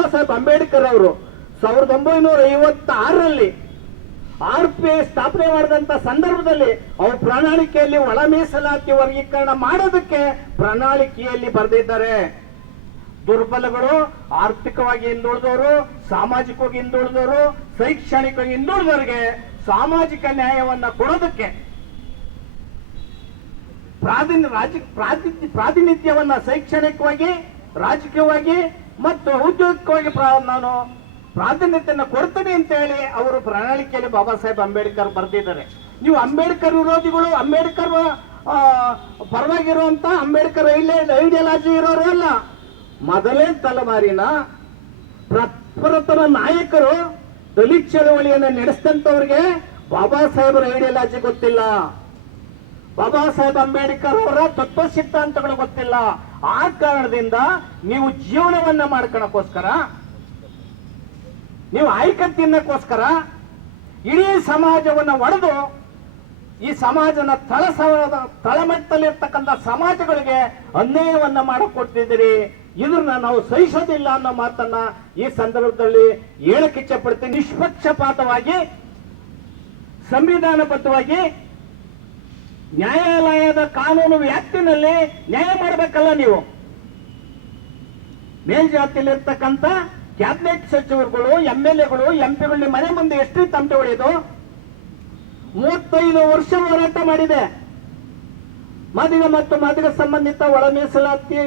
ಬಾಬಾ ಸಾಹೇಬ್ ಅಂಬೇಡ್ಕರ್ ಅವರು 1956ರಲ್ಲಿ RPI ಸ್ಥಾಪನೆ ಮಾಡಿದಂತ ಸಂದರ್ಭದಲ್ಲಿ ಅವ್ರ ಪ್ರಣಾಳಿಕೆಯಲ್ಲಿ ಒಳ ಮೀಸಲಾತಿ ವರ್ಗೀಕರಣ ಮಾಡೋದಕ್ಕೆ ಪ್ರಣಾಳಿಕೆಯಲ್ಲಿ ಬರೆದಿದ್ದಾರೆ. ದುರ್ಬಲಗಳು, ಆರ್ಥಿಕವಾಗಿ ಹಿಂದುಳಿದವರು, ಸಾಮಾಜಿಕವಾಗಿ ಹಿಂದುಳಿದವರು, ಶೈಕ್ಷಣಿಕವಾಗಿ ಹಿಂದುಳಿದವರಿಗೆ ಸಾಮಾಜಿಕ ನ್ಯಾಯವನ್ನ ಕೊಡೋದಕ್ಕೆ ಪ್ರಾತಿನಿಧ್ಯವನ್ನ ಶೈಕ್ಷಣಿಕವಾಗಿ, ರಾಜಕೀಯವಾಗಿ ಮತ್ತು ಔದ್ಯೋಗಿಕವಾಗಿ ನಾನು ಪ್ರಾತಿನಿಧ್ಯನ ಕೊಡ್ತೀನಿ ಅಂತ ಹೇಳಿ ಅವರು ಪ್ರಣಾಳಿಕೆಯಲ್ಲಿ ಬಾಬಾ ಸಾಹೇಬ್ ಅಂಬೇಡ್ಕರ್ ಬರೆದಿದ್ದಾರೆ. ನೀವು ಅಂಬೇಡ್ಕರ್ ವಿರೋಧಿಗಳು, ಅಂಬೇಡ್ಕರ್ ಪರವಾಗಿರುವಂತ ಅಂಬೇಡ್ಕರ್ ಐಡಿಯಾಲಜಿ ಇರೋರು ಅಲ್ಲ. ಮೊದಲೇ ತಲೆಮಾರಿನ ಪ್ರಥಮ ನಾಯಕರು ದಲಿತ ಚಳವಳಿಯನ್ನ ನಡೆಸಿದಂತವ್ರಿಗೆ ಬಾಬಾ ಸಾಹೇಬರ ಐಡಿಯಾಲಜಿ ಗೊತ್ತಿಲ್ಲ, ಬಾಬಾ ಸಾಹೇಬ್ ಅಂಬೇಡ್ಕರ್ ಅವರ ತತ್ವ ಸಿದ್ಧಾಂತಗಳು ಗೊತ್ತಿಲ್ಲ. ಆ ಕಾರಣದಿಂದ ನೀವು ಜೀವನವನ್ನ ಮಾಡ್ಕೊಳಕ್ಕೋಸ್ಕರ, ನೀವು ಆಯ್ಕೆ ತಿನ್ನಕ್ಕೋಸ್ಕರ ಇಡೀ ಸಮಾಜವನ್ನ ಒಡೆದು ಈ ಸಮಾಜನ ತಳಮಟ್ಟದಲ್ಲಿರ್ತಕ್ಕಂಥ ಸಮಾಜಗಳಿಗೆ ಅನ್ಯಾಯವನ್ನ ಮಾಡಿಕೊಡ್ತಿದ್ದೀರಿ. ಇದನ್ನ ನಾವು ಸಹಿಸೋದಿಲ್ಲ ಅನ್ನೋ ಮಾತನ್ನ ಈ ಸಂದರ್ಭದಲ್ಲಿ ಹೇಳಕ್ಕೆ ಇಚ್ಛೆ ಪಡ್ತೀನಿ. ನಿಷ್ಪಕ್ಷಪಾತವಾಗಿ, ಸಂವಿಧಾನಬದ್ಧವಾಗಿ, ನ್ಯಾಯಾಲಯದ ಕಾನೂನು ವ್ಯಾಪ್ತಿನಲ್ಲಿ ನ್ಯಾಯ ಮಾಡಬೇಕಲ್ಲ. ನೀವು ಮೇಲ್ಜಾತಿಯಲ್ಲಿರ್ತಕ್ಕಂಥ ಕ್ಯಾಬಿನೆಟ್ ಸಚಿವರುಗಳು, MLAಗಳು, MP ಮನೆ ಮುಂದೆ ಎಷ್ಟು ತಮಟೆ ಹೊಡೆಯೋದು? 35 ವರ್ಷ ಹೋರಾಟ ಮಾಡಿದೆ. ಮಾದಿಗ ಮತ್ತು ಮಾದಿಗ ಸಂಬಂಧಿತ ಒಳ ಮೀಸಲಾತಿ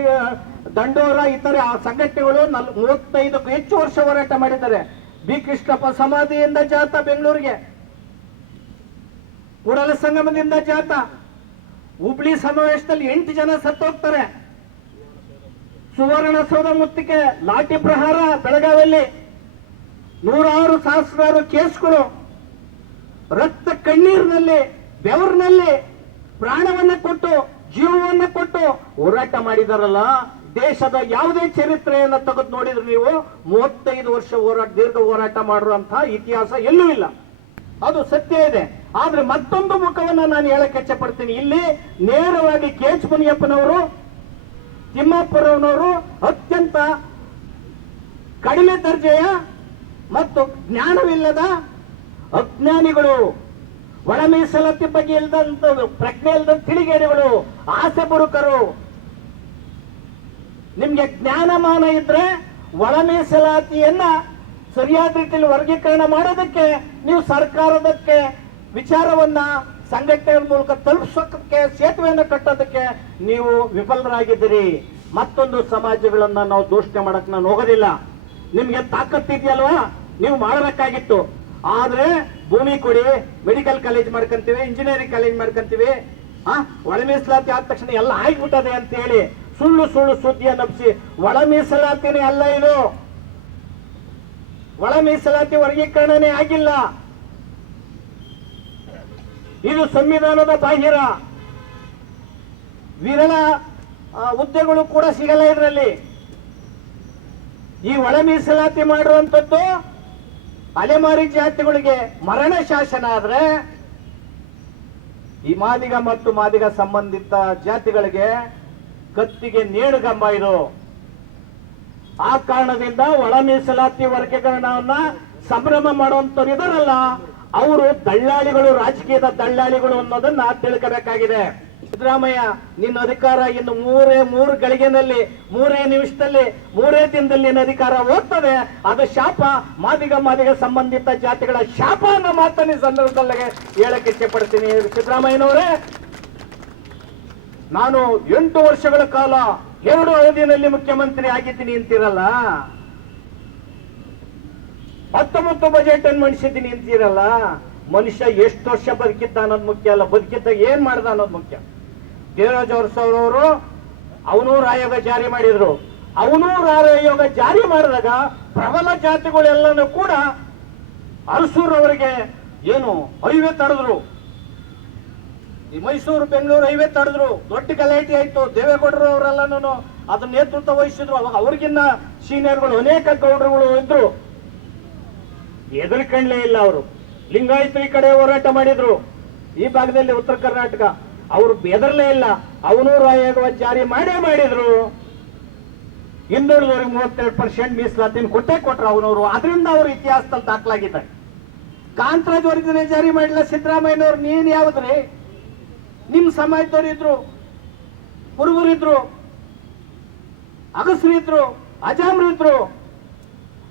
ದಂಡೋರ ಇತರೆ ಸಂಘಟನೆಗಳು 35ಕ್ಕೂ ಹೆಚ್ಚು ವರ್ಷ ಹೋರಾಟ ಮಾಡಿದ್ದಾರೆ. ಬಿ ಕೃಷ್ಣಪ್ಪ ಸಮಾಧಿಯಿಂದ ಜಾಥಾ ಬೆಂಗಳೂರಿಗೆ, ಕೂಡಲ ಸಂಗಮದಿಂದ ಜಾಥಾ, ಹುಬ್ಳಿ ಸಮಾವೇಶದಲ್ಲಿ 8 ಜನ ಸತ್ತೋಗ್ತಾರೆ. ಸುವರ್ಣಸೌಧ ಮುತ್ತಿಗೆ ಲಾಠಿ ಪ್ರಹಾರ ಬೆಳಗಾವಿಯಲ್ಲಿ, 100 ಸಹಸ್ರಾರು ಕೇಸ್ಗಳು, ರಕ್ತ ಕಣ್ಣೀರಿನಲ್ಲಿ, ಬೆವರಿನಲ್ಲಿ ಪ್ರಾಣವನ್ನ ಕೊಟ್ಟು, ಜೀವವನ್ನ ಕೊಟ್ಟು ಹೋರಾಟ ಮಾಡಿದಾರಲ್ಲ. ದೇಶದ ಯಾವುದೇ ಚರಿತ್ರೆಯನ್ನ ತೆಗೆದು ನೋಡಿದ್ರೆ ನೀವು 35 ವರ್ಷ ದೀರ್ಘ ಹೋರಾಟ ಮಾಡುವಂತಹ ಇತಿಹಾಸ ಎಲ್ಲೂ ಇಲ್ಲ. ಅದು ಸತ್ಯ ಇದೆ. ಆದ್ರೆ ಮತ್ತೊಂದು ಮುಖವನ್ನ ನಾನು ಹೇಳಕ್ಕೆ ಇಚ್ಛೆ ಪಡ್ತೀನಿ. ಇಲ್ಲಿ ನೇರವಾಗಿ KH ಮುನಿಯಪ್ಪನವರು, ತಿಮ್ಮಾಪುರವನವರು ಅತ್ಯಂತ ಕಡಿಮೆ ದರ್ಜೆಯ ಮತ್ತು ಜ್ಞಾನವಿಲ್ಲದ ಅಜ್ಞಾನಿಗಳು, ಒಳ ಮೀಸಲಾತಿ ಬಗ್ಗೆ ಇಲ್ಲದಂತ ಪ್ರಜ್ಞೆ ಇಲ್ಲದ ತಿಳಿಗೇಡಿಗಳು, ಆಸೆ ಬುರುಕರು. ನಿಮ್ಗೆ ಜ್ಞಾನಮಾನ ಇದ್ರೆ ಒಳ ಮೀಸಲಾತಿಯನ್ನ ಸರಿಯಾದ ರೀತಿಯಲ್ಲಿ ವರ್ಗೀಕರಣ ಮಾಡೋದಕ್ಕೆ ನೀವು ಸರ್ಕಾರದಕ್ಕೆ ವಿಚಾರವನ್ನ ಸಂಘಟನೆ ಮೂಲಕ ತಲುಪಿಸೋಕೆ, ಸೇತುವೆಯನ್ನು ಕಟ್ಟೋದಕ್ಕೆ ನೀವು ವಿಫಲರಾಗಿದ್ದೀರಿ. ಮತ್ತೊಂದು ಸಮಾಜಗಳನ್ನ ನಾವು ದೂಷಣೆ ಮಾಡಕ್ ನಾನು ಹೋಗೋದಿಲ್ಲ. ನಿಮ್ಗೆ ತಾಕತ್ತಿದೆಯಲ್ವಾ, ನೀವು ಮಾಡಬೇಕಾಗಿತ್ತು. ಆದ್ರೆ ಭೂಮಿ ಕೊಡಿ, ಮೆಡಿಕಲ್ ಕಾಲೇಜ್ ಮಾಡ್ಕೊಂತೀವಿ, ಇಂಜಿನಿಯರಿಂಗ್ ಕಾಲೇಜ್ ಮಾಡ್ಕೊಂತೀವಿ, ಒಳ ಮೀಸಲಾತಿ ಆದ ತಕ್ಷಣ ಎಲ್ಲ ಆಗ್ಬಿಟ್ಟದೆ ಅಂತ ಹೇಳಿ ಸುಳ್ಳು ಸುಳ್ಳು ಸುದ್ದಿಯನ್ನು ಹಬ್ಬಿಸಿ, ಒಳ ಮೀಸಲಾತಿನೇ ಅಲ್ಲ ಇದು. ಒಳ ಮೀಸಲಾತಿ ವರ್ಗೀಕರಣನೇ ಆಗಿಲ್ಲ. ಇದು ಸಂವಿಧಾನದ ಬಾಹಿರ. ವಿರಳ ಹುದ್ದೆಗಳು ಕೂಡ ಸಿಗಲ್ಲ ಇದರಲ್ಲಿ. ಈ ಒಳ ಮೀಸಲಾತಿ ಮಾಡುವಂಥದ್ದು ಅಲೆಮಾರಿ ಜಾತಿಗಳಿಗೆ ಮರಣ ಶಾಸನ ಆದ್ರೆ, ಈ ಮಾದಿಗ ಮತ್ತು ಮಾದಿಗ ಸಂಬಂಧಿತ ಜಾತಿಗಳಿಗೆ ಕತ್ತಿಗೆ ನೇಣುಗಂಬ ಇದು. ಆ ಕಾರಣದಿಂದ ಒಳ ಮೀಸಲಾತಿ ವರ್ಗೀಕರಣವನ್ನ ಸಂಭ್ರಮ ಮಾಡುವಂತವ್ರು ಇದಾರಲ್ಲ, ಅವರು ದಳ್ಳಾಳಿಗಳು, ರಾಜಕೀಯದ ದಳ್ಳಾಳಿಗಳು ಅನ್ನೋದನ್ನ ತಿಳ್ಕೋಬೇಕಾಗಿದೆ. ಸಿದ್ದರಾಮಯ್ಯ, ನಿನ್ನ ಅಧಿಕಾರ ಇನ್ನು ಮೂರು ಗಳಿಗೆನಲ್ಲಿ, 3 ನಿಮಿಷದಲ್ಲಿ, 3 ದಿನದಲ್ಲಿ ನಿನ್ನ ಅಧಿಕಾರ ಹೋಗ್ತದೆ. ಅದು ಶಾಪ, ಮಾದಿಗ ಸಂಬಂಧಿತ ಜಾತಿಗಳ ಶಾಪ ಅನ್ನೋ ಮಾತನ್ನ ಈ ಸಂದರ್ಭದಲ್ಲಿ ಹೇಳಕ್ಕೆ ಇಚ್ಛೆ ಪಡ್ತೀನಿ. ಸಿದ್ದರಾಮಯ್ಯನವರೇ, ನಾನು 8 ವರ್ಷಗಳ ಕಾಲ 2 ಅವಧಿಯಲ್ಲಿ ಮುಖ್ಯಮಂತ್ರಿ ಆಗಿದ್ದೀನಿ ಅಂತೀರಲ್ಲ, 19 ಬಜೆಟ್ ಅನ್ನು ಮಂಡಿಸಿದ್ದೀನಿ ಅಂತೀರಲ್ಲ. ಮನುಷ್ಯ ಎಷ್ಟು ವರ್ಷ ಬದುಕಿದ್ದ ಅನ್ನೋದು ಮುಖ್ಯ ಅಲ್ಲ, ಬದುಕಿದ್ದಾಗ ಏನ್ ಮಾಡ್ದ ಅನ್ನೋದು ಮುಖ್ಯ. ದೇವರಾಜ್ ಅವರು ಅವನೂರು ಆಯೋಗ ಜಾರಿ ಮಾಡಿದ್ರು. ಅವನೂರು ಆಯೋಗ ಜಾರಿ ಮಾಡಿದಾಗ ಪ್ರಬಲ ಜಾತಿಗಳೆಲ್ಲನೂ ಕೂಡ ಅರಸೂರು ಅವರಿಗೆ ಏನು ಹೈವೇ ತಡೆದ್ರು, ಈ ಮೈಸೂರು ಬೆಂಗಳೂರು ಹೈವೇ ತಡೆದ್ರು. ದೊಡ್ಡ ಗಲಾಟೆ ಆಯ್ತು. ದೇವೇಗೌಡರು ಅವರೆಲ್ಲನೂ ಅದನ್ನ ನೇತೃತ್ವ ವಹಿಸಿದ್ರು. ಅವಾಗ ಅವ್ರಿಗಿನ್ನ ಸೀನಿಯರ್ಗಳು ಅನೇಕ ಗೌಡರುಗಳು ಇದ್ರು. ಎದುರುಕಂಡ್ಲೇ ಇಲ್ಲ ಅವರು. ಲಿಂಗಾಯತ ಈ ಕಡೆ ಹೋರಾಟ ಮಾಡಿದ್ರು, ಈ ಭಾಗದಲ್ಲಿ ಉತ್ತರ ಕರ್ನಾಟಕ, ಅವರು ಬೆದರ್ಲೇ ಇಲ್ಲ. ಅವನೂರು ಆಯೋಗ ಜಾರಿ ಮಾಡಿದ್ರು. ಹಿಂದುಳಿದವರಿಗೆ 32% ಮೀಸಲಾತಿನ ಕೊಟ್ರು ಅವನವರು. ಅದರಿಂದ ಅವರು ಇತಿಹಾಸದಲ್ಲಿ ದಾಖಲಾಗಿದ್ದಾರೆ. ಕಾಂತರಾಜ್ ವರ್ಗನೆ ಜಾರಿ ಮಾಡಿಲ್ಲ ಸಿದ್ದರಾಮಯ್ಯನವ್ರು. ನೀನ್ ಯಾವ್ದ್ರಿ? ನಿಮ್ ಸಮಾಜದವ್ರು ಇದ್ರು, ಕುರುಬರಿದ್ರು, ಅಗಸರಿದ್ರು, ಅಜಾಮ್ರಿದ್ರು.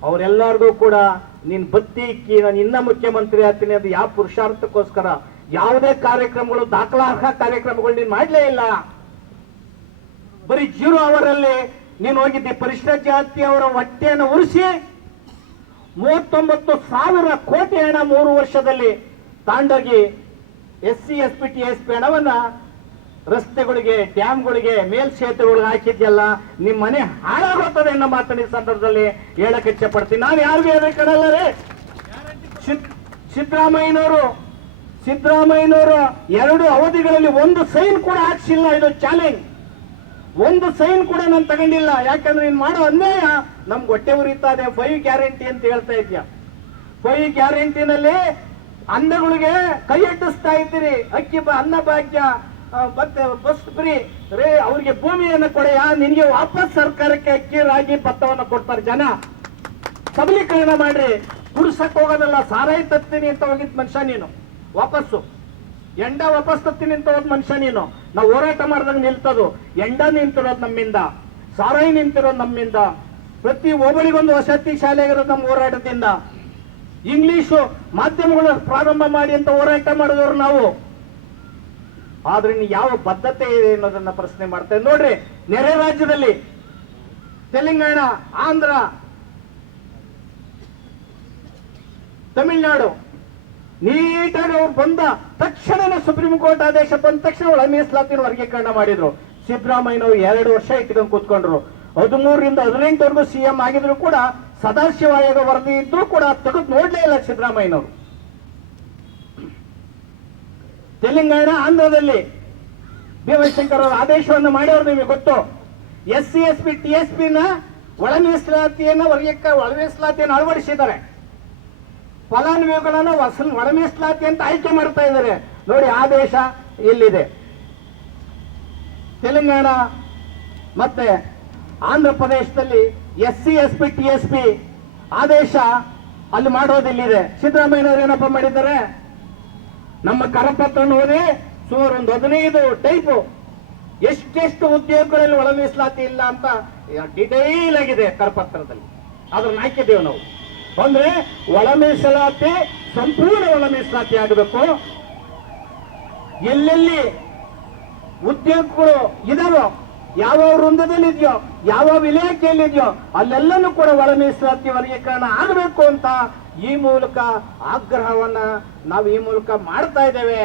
ಅವರೆಲ್ಲರಿಗೂ ಕೂಡ ನೀನ್ ಬತ್ತಿ ಇಕ್ಕಿ ನಾನು ಇನ್ನ ಮುಖ್ಯಮಂತ್ರಿ ಆಗ್ತೀನಿ ಅದು ಯಾವ ಪುರುಷಾರ್ಥಕ್ಕೋಸ್ಕರ ಯಾವುದೇ ಕಾರ್ಯಕ್ರಮಗಳು, ದಾಖಲಾರ್ಹ ಕಾರ್ಯಕ್ರಮಗಳು ನೀನ್ ಮಾಡ್ಲೇ ಇಲ್ಲ. ಬರೀ 0 ಅವರಲ್ಲಿ ನೀನು ಹೋಗಿದ್ದಿ. ಪರಿಶಿಷ್ಟ ಜಾತಿಯವರ ಹೊಟ್ಟೆಯನ್ನು ಉರಿಸಿ 39,000 ಕೋಟಿ ಹಣ 3 ವರ್ಷದಲ್ಲಿ ತಾಂಡೋಗಿ SC ST TSP ಹಣವನ್ನ ರಸ್ತೆಗಳಿಗೆ, ಡ್ಯಾಮ್ಗಳಿಗೆ, ಮೇಲ್ಸೇತುವೆಗಳಿಗೆ ಹಾಕಿದ್ಯಲ್ಲ, ನಿಮ್ ಮನೆ ಹಾಳಾಗುತ್ತದೆ ಅನ್ನೋ ಮಾತನ್ನ ಈ ಸಂದರ್ಭದಲ್ಲಿ ಹೇಳಕ್ ಇಚ್ಛೆ ಪಡ್ತೀನಿ. ನಾನು ಯಾರಿಗೂ ಹೇಳಕ್ ಕಡಲ್ಲ ರೀ. ಸಿದ್ದರಾಮಯ್ಯನವರು 2 ಅವಧಿಗಳಲ್ಲಿ 1 ಸೈನ್ ಕೂಡ ಹಾಕ್ಸಿಲ್ಲ. ಇದು ಚಾಲೆಂಜ್. 1 ಸೈನ್ ಕೂಡ ನಾನು ತಗೊಂಡಿಲ್ಲ. ಯಾಕಂದ್ರೆ ನೀನ್ ಮಾಡೋ ಅನ್ಯಾಯ ನಮ್ಗೆ ಹೊಟ್ಟೆ ಉರಿತಾ ಇದೆ. 5 ಗ್ಯಾರಂಟಿ ಅಂತ ಹೇಳ್ತಾ ಇದ್ಯಾ. 5 ಗ್ಯಾರಂಟಿನಲ್ಲಿ ಅನ್ನಗಳಿಗೆ ಕೈ ಅಡ್ಡಿಸ್ತಾ ಇದ್ದೀರಿ. ಅನ್ನ ಭಾಗ್ಯ ಮತ್ತೆ ಬಸ್ ಫ್ರೀ ರೇ, ಅವ್ರಿಗೆ ಭೂಮಿಯನ್ನು ಕೊಡೆಯ, ನಿನ್ಗೆ ವಾಪಸ್ ಸರ್ಕಾರಕ್ಕೆ ಅಕ್ಕಿ, ರಾಗಿ, ಭತ್ತವನ್ನು ಕೊಡ್ತಾರೆ ಜನ. ಸಬಲೀಕರಣ ಮಾಡ್ರಿ. ಕುಡ್ಸಕ್ ಹೋಗೋದಲ್ಲ, ಸಾರಾಯಿ ತತ್ತೀನಿ ಅಂತ ಹೋಗಿದ್ ಮನುಷ್ಯ ನೀನು. ವಾಪಸ್ಸು ಎಂಡ ವಾಪಸ್ ತತ್ತೀನಿ ಅಂತ ಹೋದ್ ಮನುಷ್ಯ ನೀನು. ನಾವು ಹೋರಾಟ ಮಾಡಿದಾಗ ನಿಲ್ತದು. ಎಂಡ ನಿಂತಿರೋದು ನಮ್ಮಿಂದ, ಸಾರಾಯಿ ನಿಂತಿರೋದು ನಮ್ಮಿಂದ. ಪ್ರತಿ ಹೋಬಳಿಗೊಂದು ವಸತಿ ಶಾಲೆ ಇರೋದು ನಮ್ಮ ಹೋರಾಟದಿಂದ. ಇಂಗ್ಲಿಷು ಮಾಧ್ಯಮಗಳು ಪ್ರಾರಂಭ ಮಾಡಿ ಅಂತ ಹೋರಾಟ ಮಾಡಿದವರು ನಾವು. ಆದ್ರೆ ಇನ್ನು ಯಾವ ಬದ್ಧತೆ ಇದೆ ಅನ್ನೋದನ್ನ ಪ್ರಶ್ನೆ ಮಾಡ್ತೇವೆ. ನೋಡ್ರಿ, ನೆರೆ ರಾಜ್ಯದಲ್ಲಿ ತೆಲಂಗಾಣ, ಆಂಧ್ರ, ತಮಿಳುನಾಡು ನೀಟಾಗಿ ಅವ್ರು ಬಂದ ತಕ್ಷಣನೇ ಸುಪ್ರೀಂ ಕೋರ್ಟ್ ಆದೇಶ ಬಂದ ತಕ್ಷಣ ಒಳ ಮೀಸಲಾತಿನ ವರ್ಗೀಕರಣ ಮಾಡಿದ್ರು. ಸಿದ್ದರಾಮಯ್ಯನವರು 2 ವರ್ಷ ಇಟ್ಕೊಂಡು ಕೂತ್ಕೊಂಡ್ರು. 13 ರಿಂದ 18ವರೆಗೂ CM ಆಗಿದ್ರು ಕೂಡ ಸದಾಶಿವ ಆಯೋಗ ವರದಿ ಇದ್ರು ಕೂಡ ತೆಗೆದು ನೋಡ್ಲೇ ಇಲ್ಲ ಸಿದ್ದರಾಮಯ್ಯನವರು. ತೆಲಂಗಾಣ, ಆಂಧ್ರದಲ್ಲಿ ಭೀಮಶಂಕರ್ ಅವರು ಆದೇಶವನ್ನು ಮಾಡಿದ್ರು. ನಿಮಗೆ ಗೊತ್ತು, SC ST TSP ನ ಒಳ ಮೀಸಲಾತಿಯನ್ನು ಒಳ ಮೀಸಲಾತಿಯನ್ನು ಅಳವಡಿಸಿದ್ದಾರೆ. ಫಲಾನುಭವಿಗಳನ್ನ ಒಳ ಮೀಸಲಾತಿ ಅಂತ ಆಯ್ಕೆ ಮಾಡ್ತಾ ಇದ್ದಾರೆ. ನೋಡಿ, ಆದೇಶ ಇಲ್ಲಿದೆ. ತೆಲಂಗಾಣ ಮತ್ತೆ ಆಂಧ್ರ ಪ್ರದೇಶದಲ್ಲಿ SC ST TSP ಆದೇಶ ಅಲ್ಲಿ ಮಾಡೋದಿಲ್ಲಿದೆ. ಸಿದ್ದರಾಮಯ್ಯನವರು ಏನಪ್ಪ ಮಾಡಿದ್ದಾರೆ, ನಮ್ಮ ಕರಪತ್ರವನ್ನು ಓದಿ ಸುಮಾರು ಒಂದು 15 ಟೈಪು ಎಷ್ಟೆಷ್ಟು ಉದ್ಯೋಗಗಳಲ್ಲಿ ಒಳ ಮೀಸಲಾತಿ ಇಲ್ಲ ಅಂತ ಡಿಟೈಲ್ ಆಗಿದೆ ಕರಪತ್ರದಲ್ಲಿ. ಅದನ್ನ ಹಾಕಿದ್ದೇವೆ ನಾವು. ಅಂದ್ರೆ ಒಳ ಮೀಸಲಾತಿ, ಸಂಪೂರ್ಣ ಒಳ ಮೀಸಲಾತಿ ಆಗಬೇಕು. ಎಲ್ಲೆಲ್ಲಿ ಉದ್ಯೋಗಗಳು ಇದಾವೋ, ಯಾವ ವೃಂದದಲ್ಲಿ ಇದೆಯೋ, ಯಾವ ಇಲಾಖೆಯಲ್ಲಿದೆಯೋ ಅಲ್ಲೆಲ್ಲನೂ ಕೂಡ ಒಳ ಮೀಸಲಾತಿ ವರ್ಗೀಕರಣ ಆಗಬೇಕು ಅಂತ ಈ ಮೂಲಕ ಆಗ್ರಹವನ್ನ ನಾವು ಈ ಮೂಲಕ ಮಾಡ್ತಾ ಇದ್ದೇವೆ.